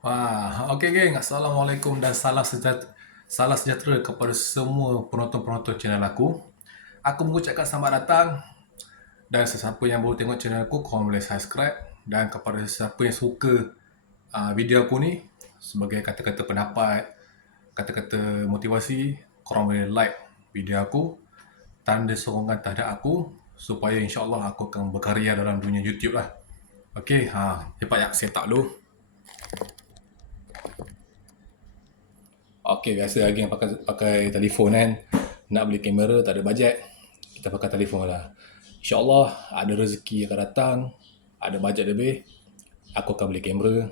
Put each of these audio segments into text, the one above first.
Wah, okey geng. Assalamualaikum dan salam sejahtera kepada semua penonton-penonton channel aku. Aku mengucapkan selamat datang dan sesiapa yang baru tengok channel aku, korang boleh subscribe. Dan kepada sesiapa yang suka video aku ni, sebagai kata-kata pendapat, kata-kata motivasi, korang boleh like video aku, tanda sokongan terhadap aku supaya insyaAllah aku akan berkarya dalam dunia YouTube lah. Okey, cepat ya, set up dulu. Okey, biasa lagi yang pakai telefon kan. Nak beli kamera tak ada bajet. Kita pakai telefon lah. InsyaAllah ada rezeki akan datang. Ada bajet lebih. Aku akan beli kamera.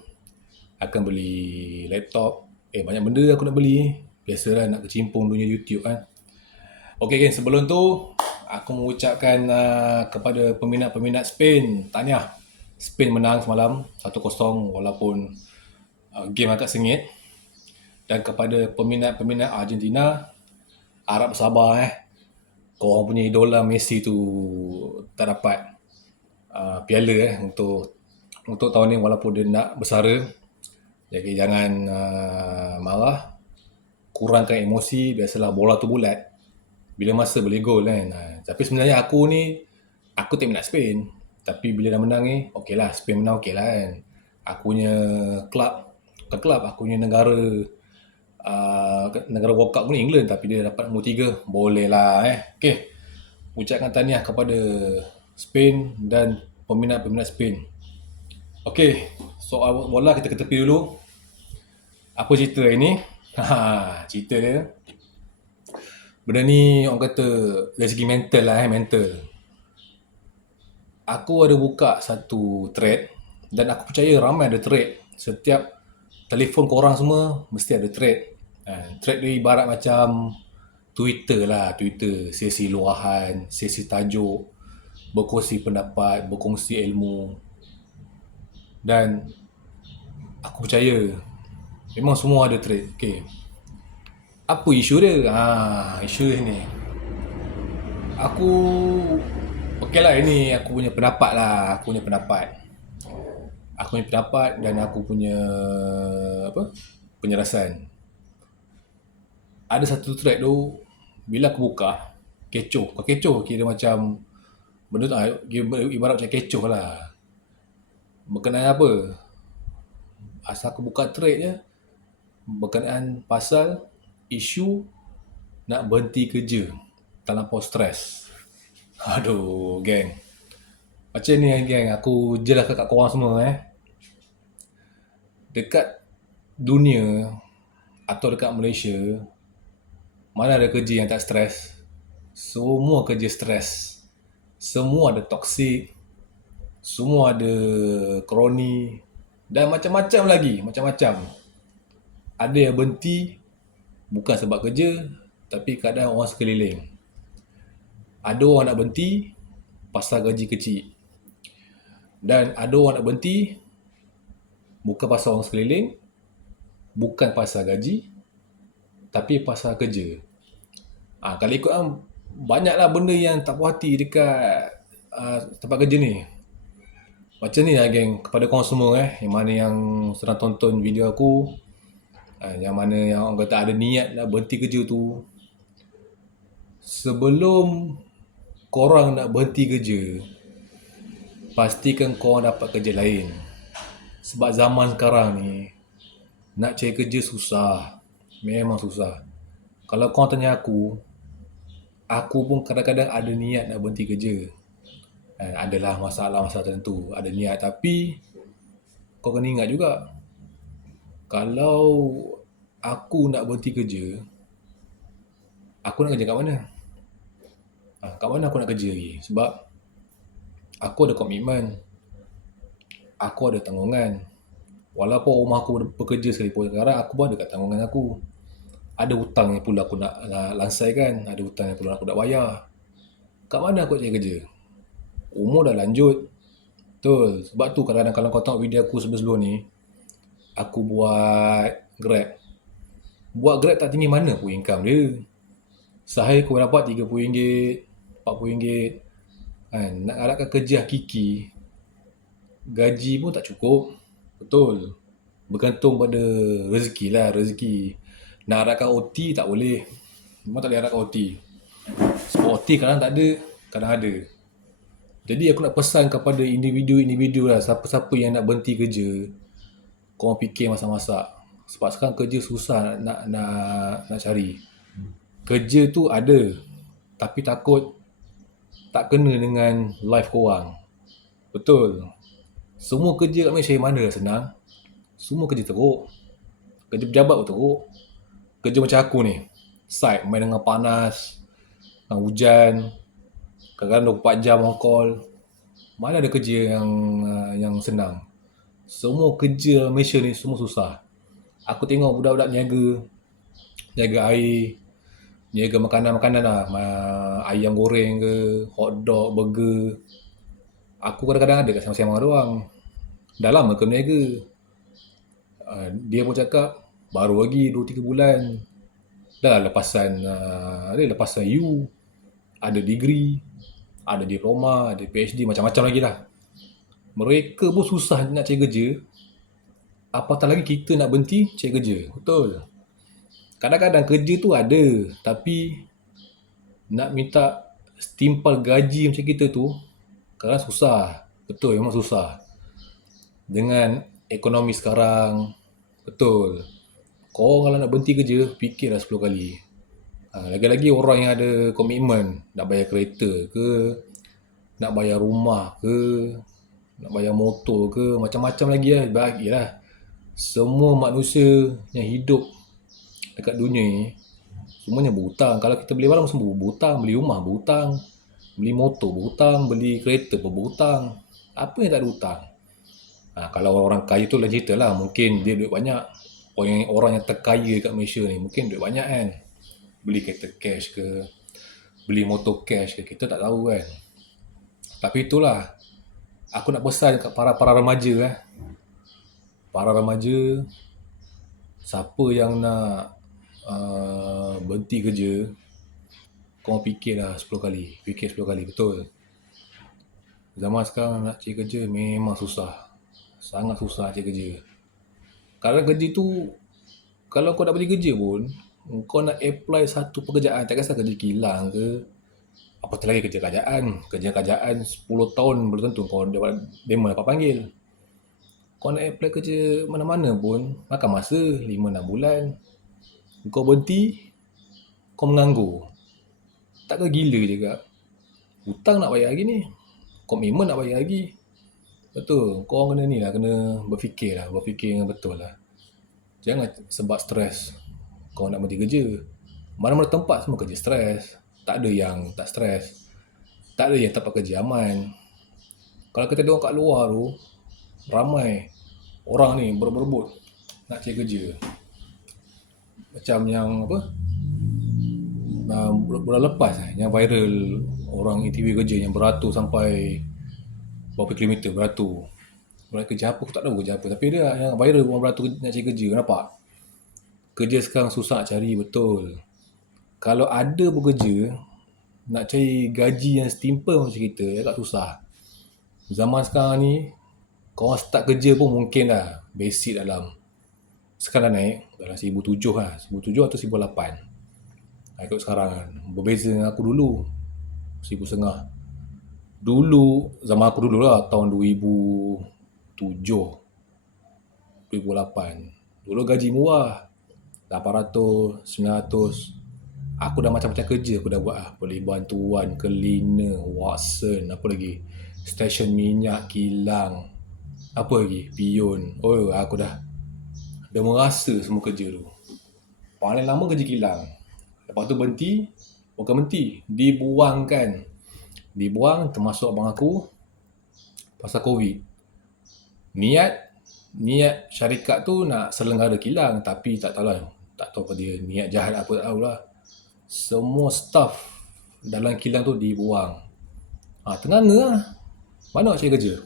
Akan beli laptop. Banyak benda aku nak beli. Biasalah nak kecimpung dunia YouTube kan. Okey geng, sebelum tu aku mengucapkan kepada peminat-peminat Spain, tahniah. Spain menang semalam 1-0 walaupun game agak sengit. Dan kepada peminat-peminat Argentina, harap bersabar Korang punya idola Messi tu tak dapat piala untuk tahun ni walaupun dia nak bersara. Jadi jangan marah, kurangkan emosi. Biasalah bola tu bulat, bila masa boleh gol kan. Tapi sebenarnya aku tak minat Spain. Tapi bila dah menang ni, okey lah, Spain menang okey lah kan. Aku punya bukan kelab, aku punya negara World Cup pun England, tapi dia dapat nombor 3. Boleh lah okey. Ucapkan tahniah kepada Spain dan peminat-peminat Spain. Okey, soal bola kita ke tepi dulu. Apa cerita hari ni? Cerita dia, benda ni orang kata dari segi mental lah mental. Aku ada buka satu thread dan aku percaya ramai ada thread. Setiap telefon korang semua mesti ada thread. Thread dia ibarat macam Twitter lah, Twitter. Sesi luahan, sesi tajuk, berkongsi pendapat, berkongsi ilmu. Dan aku percaya memang semua ada thread. Okay, apa isu dia? Isu dia ni, aku okey lah, ini aku punya pendapat lah. Aku punya pendapat dan aku punya penjelasan. Ada satu thread tu, bila aku buka, kecoh. Kau kecoh kira macam benda tu ibarat macam kecoh lah. Berkenaan apa? Asal aku buka thread je, berkenaan pasal isu nak berhenti kerja terlampau stres. Aduh, geng. Macam ni geng, aku jelaskan kat korang semua Dekat dunia atau dekat Malaysia, mana ada kerja yang tak stres? Semua kerja stres. Semua ada toksik, semua ada kroni dan macam-macam lagi, macam-macam. Ada yang berhenti bukan sebab kerja, tapi keadaan orang sekeliling. Ada orang nak berhenti pasal gaji kecil. Dan ada orang nak berhenti bukan pasal orang sekeliling, bukan pasal gaji, tapi pasal kerja. Kalau ikut banyaklah benda yang tak puas hati dekat tempat kerja ni. Macam ni lah geng, kepada korang semua yang mana yang sedang tonton video aku, yang mana yang orang kata ada niat nak berhenti kerja tu, sebelum korang nak berhenti kerja, pastikan korang dapat kerja lain. Sebab zaman sekarang ni, nak cari kerja susah. Memang susah. Kalau korang tanya aku pun kadang-kadang ada niat nak berhenti kerja. Adalah masalah-masalah tertentu, ada niat, tapi kau kena ingat juga, kalau aku nak berhenti kerja, aku nak kerja kat mana? Kat mana aku nak kerja lagi? Sebab aku ada komitmen, aku ada tanggungan. Walaupun rumah aku bekerja sekalipun, sekarang aku pun ada kat tanggungan aku. Ada hutang yang pula aku nak lansaikan, ada hutang yang pula aku nak bayar. Kat mana aku nak cari kerja? Umur dah lanjut. Betul. Sebab tu kadang-kadang kalau kau tengok video aku sebelum-sebelum ni, aku buat Grab. Buat Grab tak tinggi mana pun income dia. Sehari aku dapat RM30, RM40. Nak harapkan kerja hakiki, gaji pun tak cukup. Betul. Bergantung pada rezeki lah, rezeki. Nak harapkan OT tak boleh. Memang tak boleh harapkan OT. Sebab OT kadang tak ada, kadang ada. Jadi aku nak pesan kepada individu-individu lah, siapa-siapa yang nak berhenti kerja, korang fikir masa-masa. Sebab sekarang kerja susah nak cari. Kerja tu ada, tapi takut tak kena dengan life korang. Betul. Semua kerja kat Malaysia mana dah senang. Semua kerja teruk. Kerja pejabat pun teruk. Kerja macam aku ni, site main dengan panas, dengan hujan, kadang-kadang 24 jam on call. Mana ada kerja yang senang. Semua kerja Malaysia ni semua susah. Aku tengok budak-budak niaga air, niaga makanan-makanan lah, ayam goreng ke, hot dog, burger. Aku kadang-kadang ada kat sama-sama dengan orang. Dah lama ke niaga. Dia pun cakap baru lagi 2-3 bulan dah lepasan U, ada degree, ada diploma, ada PhD, macam-macam lagi lah. Mereka pun susah nak cari kerja, apatah lagi kita nak berhenti cari kerja. Betul. Kadang-kadang kerja tu ada, tapi nak minta setimpal gaji macam kita tu kadang susah. Betul, memang susah. Dengan ekonomi sekarang, betul, kau kalau nak berhenti kerja, fikirlah 10 kali. Lagi-lagi orang yang ada komitmen, nak bayar kereta ke, nak bayar rumah ke, nak bayar motor ke, macam-macam lagi lah, bahagilah. Semua manusia yang hidup dekat dunia ni, semuanya berhutang. Kalau kita beli barang semua berhutang, beli rumah berhutang, beli motor berhutang, beli kereta pun berhutang. Apa yang tak ada hutang? Kalau orang kaya tu lain cerita lah, mungkin dia duit banyak. Orang yang terkaya kat Malaysia ni mungkin duit banyak kan, beli kereta cash ke, beli motor cash ke, kita tak tahu kan. Tapi itulah, aku nak pesan kat para remaja para remaja, siapa yang nak berhenti kerja, kau fikirlah 10 kali. Fikir 10 kali, betul. Zaman sekarang nak cari kerja memang susah. Sangat susah cari kerja. Kadang kerja tu, kalau kau nak berhenti kerja pun, kau nak apply satu pekerjaan, tak kisah kerja kilang ke, apatah lagi kerja kerajaan 10 tahun belum tentu kau dapat panggil. Kau nak apply kerja mana-mana pun makan masa 5-6 bulan. Kau berhenti, kau menganggur. Takkan gila juga. Hutang nak bayar lagi ni, komitmen nak bayar lagi. Betul, kau kena ni lah, kena berfikir dengan betul lah. Jangan sebab stres kau nak berhenti kerja. Mana-mana tempat semua kerja stres. Tak ada yang tak stres. Tak ada yang tempat kerja aman. Kalau kita tengok kat luar tu, ramai orang ni berebut nak cari kerja. Macam yang bulan lepas yang viral, orang interview kerja yang beratur sampai berapa kilometer beratur. Buat kerja apa, aku tak tahu kerja apa. Tapi dia yang viral, orang beratur nak cari kerja. Nampak? Kerja sekarang susah cari, betul. Kalau ada pun kerja, nak cari gaji yang setimpal macam kita, agak susah. Zaman sekarang ni, kau start kerja pun mungkin dah basic sekarang dah naik dalam 1,700 lah, 1,700 atau 1,800. Ikut sekarang kan. Berbeza dengan aku dulu, 1,500. Dulu, zaman aku dulu lah, tahun 2007, 2008. Dulu gaji murah, 800, 900. Aku dah macam-macam kerja aku dah buat lah. Boleh bantuan, cleaner, Watson, apa lagi, stesen minyak, kilang, apa lagi, pion. Oh, aku dah merasa semua kerja tu. Paling lama kerja kilang. Lepas tu bukan berhenti, dibuang termasuk abang aku pasal COVID. Niat syarikat tu nak selenggara kilang, tapi tak tahu apa dia niat jahat apa, tak tahulah. Semua staff dalam kilang tu dibuang. Tenganga lah. Mana nak cari kerja?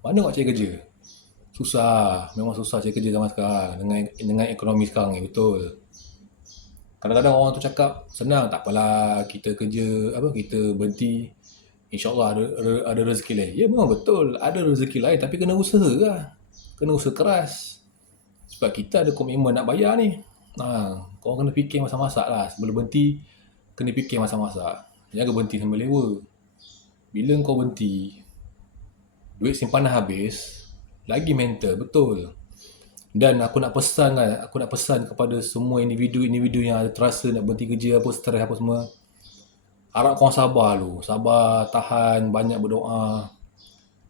Mana nak cari kerja? Susah. Memang susah cari kerja zaman sekarang. Dengan ekonomi sekarang ni, betul. Kadang-kadang orang tu cakap senang, tak apalah kita kerja, kita berhenti, InsyaAllah ada rezeki lain. Ya memang betul, ada rezeki lain tapi kena usaha lah. Kena usaha keras. Sebab kita ada komitmen nak bayar ni. Kau kena fikir masak-masak lah. Sebelum berhenti, kena fikir masak-masak. Jangan berhenti sambil lewa. Bila kau berhenti, duit simpanan habis, lagi mental, betul. Dan aku nak pesan kepada semua individu yang ada terasa nak berhenti kerja apa, stres apa semua. Harap korang sabar dulu. Sabar, tahan, banyak berdoa.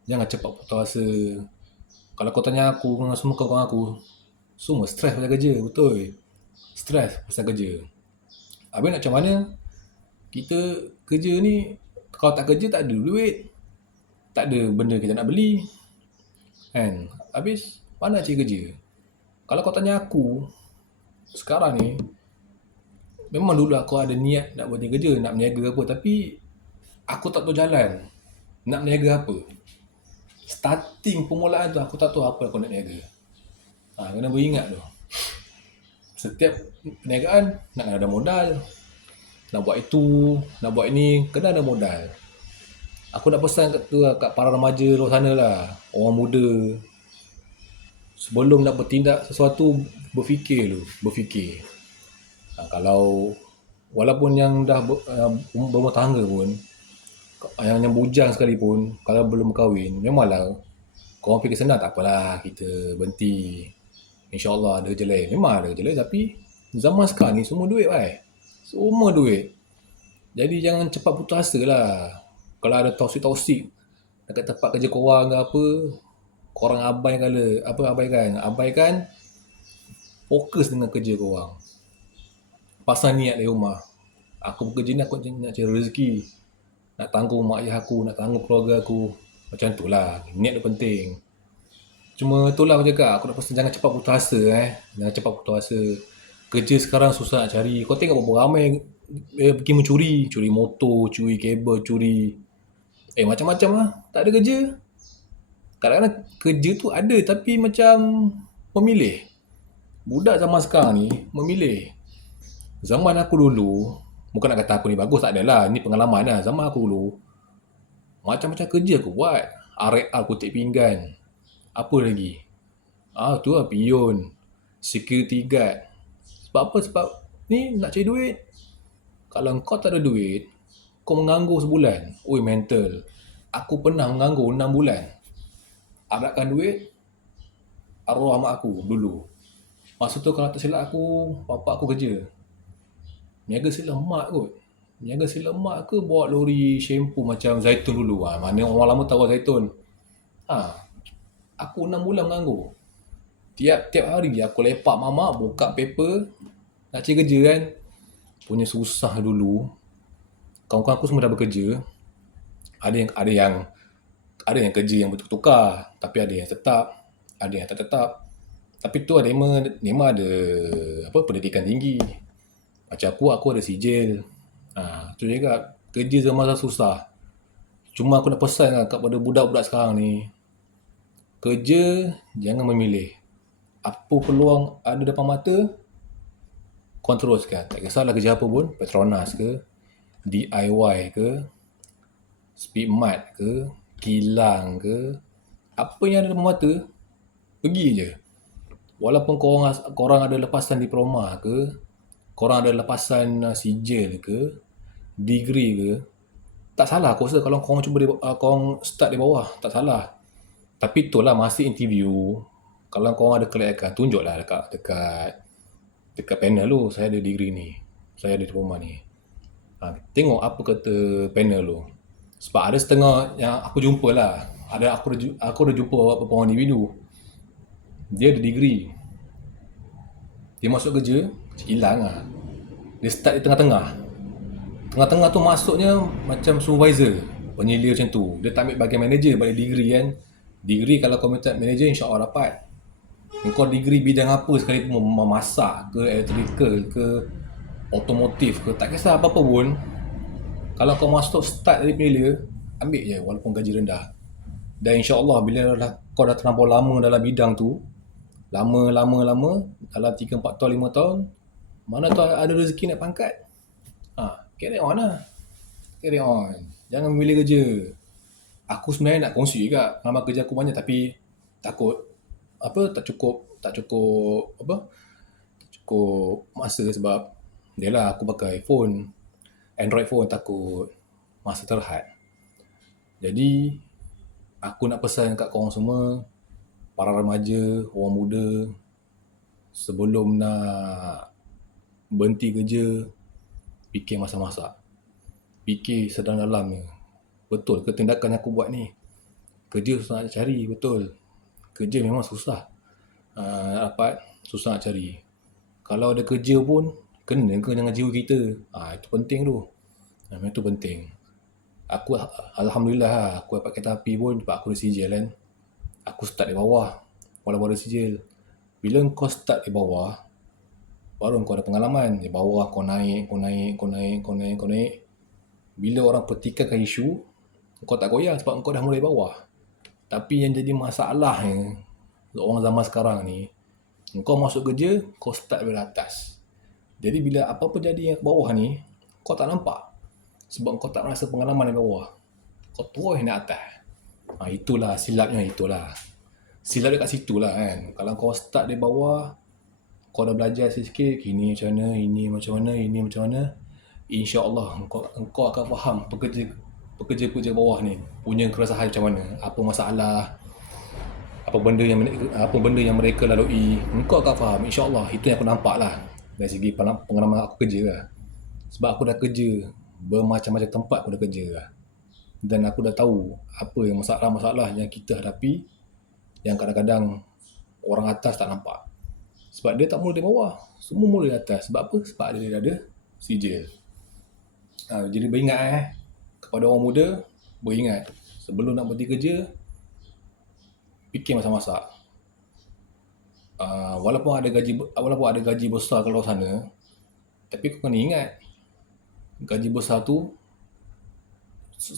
Jangan cepat putus asa. Kalau kau tanya aku dengan semua kawan aku, semua stres pasal kerja, betul. Stres pasal kerja. Habis nak macam mana? Kita kerja ni, kalau tak kerja tak ada duit. Tak ada benda kita nak beli. Kan? Habis, mana nak cari kerja? Kalau kau tanya aku, sekarang ni, memang dulu aku ada niat nak berhenti kerja, nak berniaga apa. Tapi, aku tak tahu jalan. Nak berniaga apa? Starting permulaan tu, aku tak tahu apa aku nak niaga. Kena beringat tu. Setiap perniagaan, nak ada modal. Nak buat itu, nak buat ini, kena ada modal. Aku nak pesan kat para remaja luar sana lah. Orang muda. Sebelum nak bertindak sesuatu, berfikir dulu. Berfikir. Kalau, walaupun yang dah berumah tangga pun, yang bujang sekalipun, kalau belum kahwin, memanglah korang fikir senang, tak apalah kita berhenti. InsyaAllah ada kerja lain. Memang ada kerja lain, tapi zaman sekarang ni semua duit, bhai. Semua duit. Jadi jangan cepat putus asa lah. Kalau ada toksik dekat tempat kerja korang ke apa, korang abaikan fokus dengan kerja korang. Pasal niat dari rumah. Aku bekerja ni aku nak cari rezeki. Nak tanggung mak ayah aku, nak tanggung keluarga aku. Macam tu lah. Niat tu penting. Cuma itulah aku cakap, aku nak pesan jangan cepat putus asa. Jangan cepat putus asa. Kerja sekarang susah nak cari. Kau tengok berapa ramai pergi mencuri. Curi motor, curi kabel, curi macam-macam lah. Tak ada kerja. Kadang-kadang kerja tu ada tapi macam memilih. Budak zaman sekarang ni memilih. Zaman aku dulu, bukan nak kata aku ni bagus, tak adalah. Ni pengalaman lah. Zaman aku dulu, macam-macam kerja aku buat. RR kutip pinggan. Apa lagi? Tu lah pion. Security guard. Sebab apa? Sebab ni nak cari duit. Kalau kau tak ada duit, kau menganggur sebulan. Mental. Aku pernah menganggur 6 bulan. Harapkan duit, arwah mak aku dulu. Masa tu kalau tak silap aku, bapak aku kerja. Niaga silap mak kot. Niaga silap mak ke bawa lori shampoo macam Zaitun dulu. Mana orang lama tahu Zaitun. Aku 6 bulan menganggur. Tiap hari aku lepak mamak, buka paper, nak cari kerja kan. Punya susah dulu. Kawan-kawan aku semua dah bekerja. Ada yang kerja yang bertukar, tapi ada yang tetap, ada yang tak tetap. Tapi tu memang ada pendidikan tinggi. Macam aku ada sijil. Tu juga kerja zaman susah. Cuma aku nak pesan kepada budak-budak sekarang ni, kerja jangan memilih. Apa peluang ada depan mata, kau teruskan. Tak kisahlah kerja apa pun, Petronas ke, DIY ke, Speedmart ke, kilang ke, apa yang ada depan mata, pergi je. Walaupun korang ada lepasan diploma ke, korang ada lepasan sijil ke, degree ke, tak salah aku rasa kalau korang cuba korang start di bawah, tak salah. Tapi itulah masa interview, kalau korang ada kelayakan, tunjuklah dekat panel tu, saya ada degree ni, saya ada diploma ni. Tengok apa kata panel tu. Sebab ada setengah yang aku jumpa lah. Aku dah jumpa beberapa individu. Dia ada degree. Dia masuk kerja, hilang lah. Dia start di tengah-tengah. Tengah-tengah tu masuknya macam supervisor. Penyelia macam tu. Dia tak ambil bagian manager, balik degree kan. Degree kalau kau minta manager, insyaAllah dapat. Kau degree bidang apa sekalipun, memasak ke, electrical ke, otomotif ke, tak kisah apa-apa pun. Kalau kau masuk start dari penyelia, ambil je walaupun gaji rendah. Dan insyaAllah bila kau dah terlampau lama dalam bidang tu, lama, dalam 3, 4 tahun, 5 tahun, mana tu ada rezeki nak pangkat, carry on lah. Carry on. Jangan memilih kerja. Aku sebenarnya nak kongsi juga pengalaman kerja aku banyak, tapi takut tak cukup masa, sebab yalah aku pakai phone, Android phone, takut masa terhad. Jadi aku nak pesan kat korang semua, para remaja, orang muda, sebelum nak berhenti kerja, fikir masa-masa. Fikir sedalam-dalamnya. Betul ke tindakan yang aku buat ni? Kerja susah nak cari, betul. Kerja memang susah nak dapat, susah nak cari. Kalau ada kerja pun, kena ke dengan jiwa kita. Itu penting tu. Memang itu penting. Aku Alhamdulillah aku dapat kereta api pun sebab aku ada sijil kan. Aku start dari bawah walaupun ada sijil. Bila kau start dari bawah, baru kau ada pengalaman. Di bawah kau naik. Bila orang petikankan isu, kau tak goyah sebab kau dah mulai bawah. Tapi yang jadi masalahnya, orang zaman sekarang ni, kau masuk kerja, kau start dari atas. Jadi bila apa-apa jadi yang ke bawah ni, kau tak nampak. Sebab kau tak rasa pengalaman di bawah. Kau terus nak atas. Itulah silapnya, itulah. Silap dekat situ lah kan. Kalau kau start dari bawah, kau dah belajar sikit, ini macam mana, ini macam mana, ini macam mana, InsyaAllah engkau akan faham pekerja bawah ni punya keresahan macam mana, apa masalah, apa benda yang mereka lalui. Engkau akan faham, InsyaAllah. Itu yang aku nampak lah dari segi pengalaman aku kerja lah. Sebab aku dah kerja bermacam-macam tempat, aku dah kerja lah. Dan aku dah tahu apa yang masalah-masalah yang kita hadapi, yang kadang-kadang orang atas tak nampak. Sebab dia tak mula dari bawah, semua mula dari atas. Sebab apa? Sebab dia ada sijil. Jadi beringat kepada orang muda, beringat sebelum nak berhenti kerja, fikir masa-masa. Walaupun ada gaji besar kalau sana, tapi kau kena ingat gaji besar tu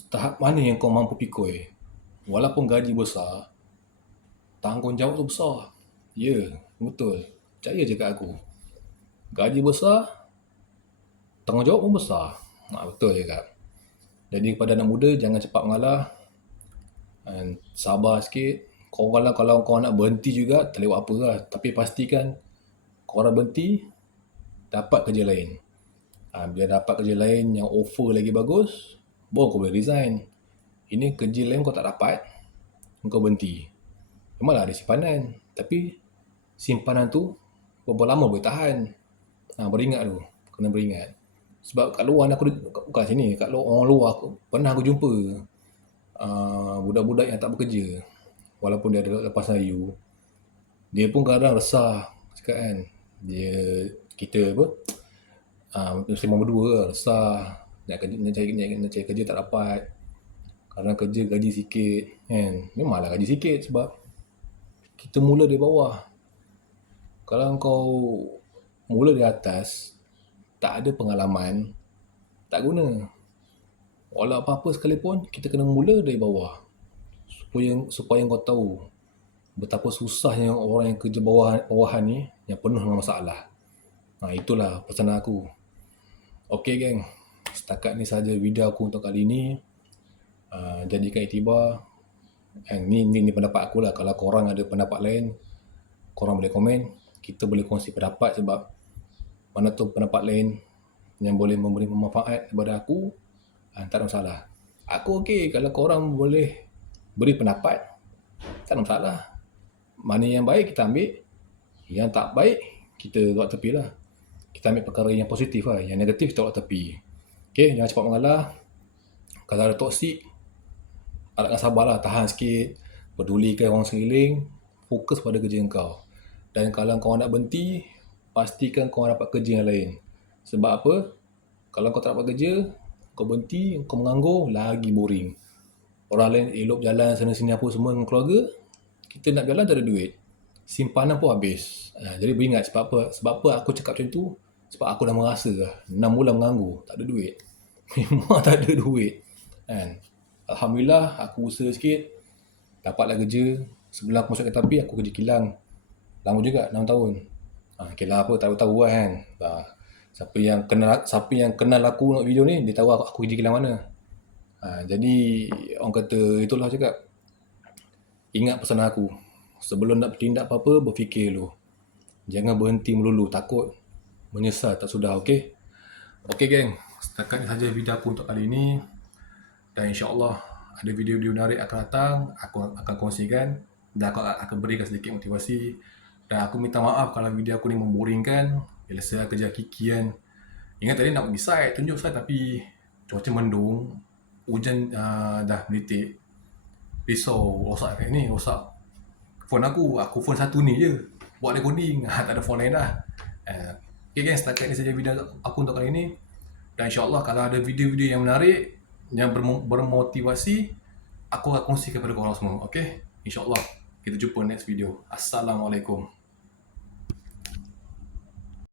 tahap mana yang kau mampu pikul. Walaupun gaji besar, tanggungjawab tu besar. Ya, betul. Percaya je kat aku. Gaji besar, tanggungjawab pun besar. Betul je kak. Jadi kepada anak muda, jangan cepat mengalah. Sabar sikit. Kalau kau nak berhenti juga, tak boleh buat apa lah. Tapi pastikan kau orang berhenti, dapat kerja lain. Bila dapat kerja lain yang offer lagi bagus, baru kau boleh resign. Ini kerja lain kau tak dapat, kau berhenti. Memanglah ada simpanan. Tapi simpanan tu berapa lama boleh tahan. Beringat tu. Kena beringat. Sebab kat luar aku, bukan sini, kat luar, orang luar pernah aku jumpa budak-budak yang tak bekerja. Walaupun dia ada lepas layu, dia pun kadang resah cakap kan. Kita mesti nombor dua lah, resah. Nak cari kerja tak dapat. Kadang kerja gaji sikit kan. Memanglah gaji sikit sebab kita mula dari bawah. Kalau kau mula dari atas, tak ada pengalaman, tak guna. Walau apa-apa sekalipun, kita kena mula dari bawah. Supaya kau tahu betapa susahnya orang yang kerja bawahan ni, yang penuh dengan masalah. Itulah pesanan aku. Okey geng, setakat ni saja video aku untuk kali ni. Jadikan iktibar. Ni pendapat aku lah. Kalau korang ada pendapat lain, korang boleh komen. Kita boleh kongsi pendapat, sebab mana tu pendapat lain yang boleh memberi manfaat kepada aku, tak ada masalah. Aku okey kalau korang boleh beri pendapat, tak ada masalah. Mana yang baik kita ambil, yang tak baik kita buat tepi lah. Kita ambil perkara yang positif lah, yang negatif kita buat tepi. Okey, jangan cepat mengalah. Kalau ada toksik, agakkan sabarlah, tahan sikit, pedulikan orang sekeliling, fokus pada kerja kau. Dan kalau kau nak berhenti, pastikan kau dapat kerja yang lain. Sebab apa? Kalau kau tak dapat kerja, kau berhenti, kau menganggur, lagi boring. Orang lain elok jalan sana-sini apa semua dengan keluarga, kita nak jalan tak ada duit. Simpanan pun habis. Jadi beringat sebab apa? Sebab apa aku cakap macam tu? Sebab aku dah merasa 6 bulan menganggur, tak ada duit. Memang tak ada duit. Kan? Alhamdulillah, aku usaha sikit, dapatlah kerja. Sebelum aku masuk kereta api, aku kerja kilang. Lama juga, 6 tahun. Kilang apa, tahu-tahu kan. Siapa yang kenal aku nak video ni, dia tahu aku kerja kilang mana. Jadi orang kata itulah cakap, ingat pesan aku. Sebelum nak bertindak apa-apa, berfikir dulu. Jangan berhenti melulu, takut menyesal tak sudah, okey? Okey geng, setakat ini saja video aku untuk kali ini. Dan insyaAllah ada video-video menarik akan datang, aku akan kongsikan. Dan aku akan berikan sedikit motivasi. Dan aku minta maaf kalau video aku ni memboringkan. Bila saya kerja kikian. Ingat tadi nak pergi site, tunjuk site tapi cuaca mendung. Hujan dah menitik. Risau, rosak ni, rosak phone aku phone satu ni je buat recording, tak ada phone lain dah. Okay guys, setakat ni saja video aku untuk kali ni. Dan insyaAllah kalau ada video-video yang menarik, yang bermotivasi, aku akan kongsikan kepada korang semua. Okay, insyaAllah kita jumpa next video. Assalamualaikum.